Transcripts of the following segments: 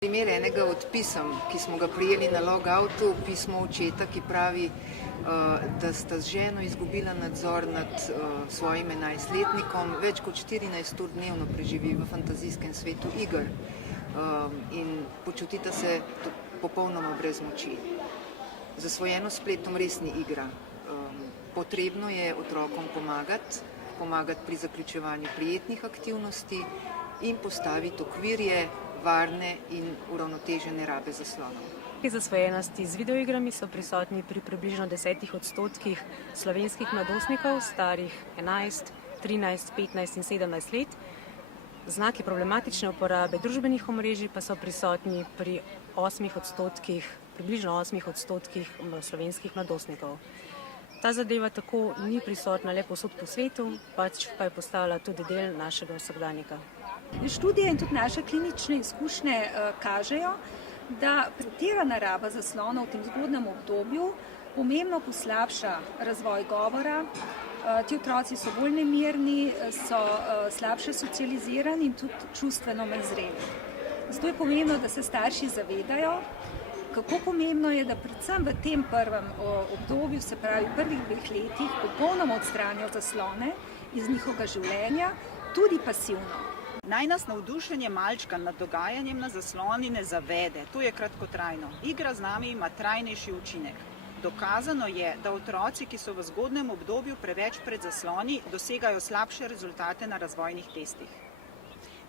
Primer enega od pisem, ki smo ga prijeli na logoutu, pismo očeta, ki pravi, da sta z ženo izgubila nadzor nad svojim 11-letnikom, več kot 14 ur dnevno preživi v fantazijskem svetu iger in počutita se popolnoma brez moči. Zasvojeno s spletom res ni igra. Potrebno je otrokom pomagati pri zaključevanju prijetnih aktivnosti in postaviti okvirje varne in uravnotežene rabe zaslonov. Zasvojenosti z videoigrami so prisotni pri približno 10% slovenskih mladostnikov starih 11, 13, 15 in 17 let. Znaki problematične uporabe družbenih omrežij pa so prisotni pri približno 8% slovenskih mladostnikov. Ta zadeva tako ni prisotna le povsod po svetu, pač pa je postala tudi del našega vsakdanjika. Študije in tudi naše klinične izkušnje kažejo, da pretirana raba zaslonov v tem zgodnjem obdobju pomembno poslabša razvoj govora. Ti otroci so bolj nemirni, so slabše socializirani in tudi čustveno manj zreli. Zato je pomembno, da se starši zavedajo, kako pomembno je, da predvsem v tem prvem obdobju, se pravi v prvih 2 letih, popolnoma odstranijo zaslone iz njihovega življenja, tudi pasivno. Naj nas navdušenje malčka nad dogajanjem na zasloni ne zavede, to je kratkotrajno. Igra z nami ima trajnejši učinek. Dokazano je, da otroci, ki so v zgodnjem obdobju preveč pred zasloni, dosegajo slabše rezultate na razvojnih testih.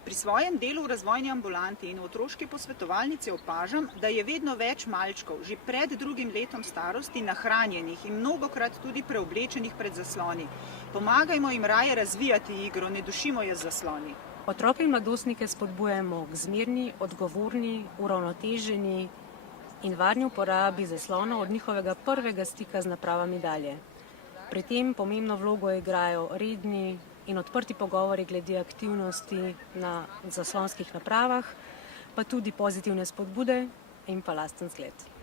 Pri svojem delu v razvojni ambulanti in v otroški posvetovalnici opažam, da je vedno več malčkov že pred 2. letom starosti nahranjenih in mnogokrat tudi preoblečenih pred zasloni. Pomagajmo jim raje razvijati igro, ne dušimo jo z zasloni. Otroke in mladostnike spodbujamo k zmerni, odgovorni, uravnoteženi in varni uporabi zaslonov od njihovega prvega stika z napravami dalje. Pri tem pomembno vlogo igrajo redni in odprti pogovori glede aktivnosti na zaslonskih napravah, pa tudi pozitivne spodbude in pa lasten zgled.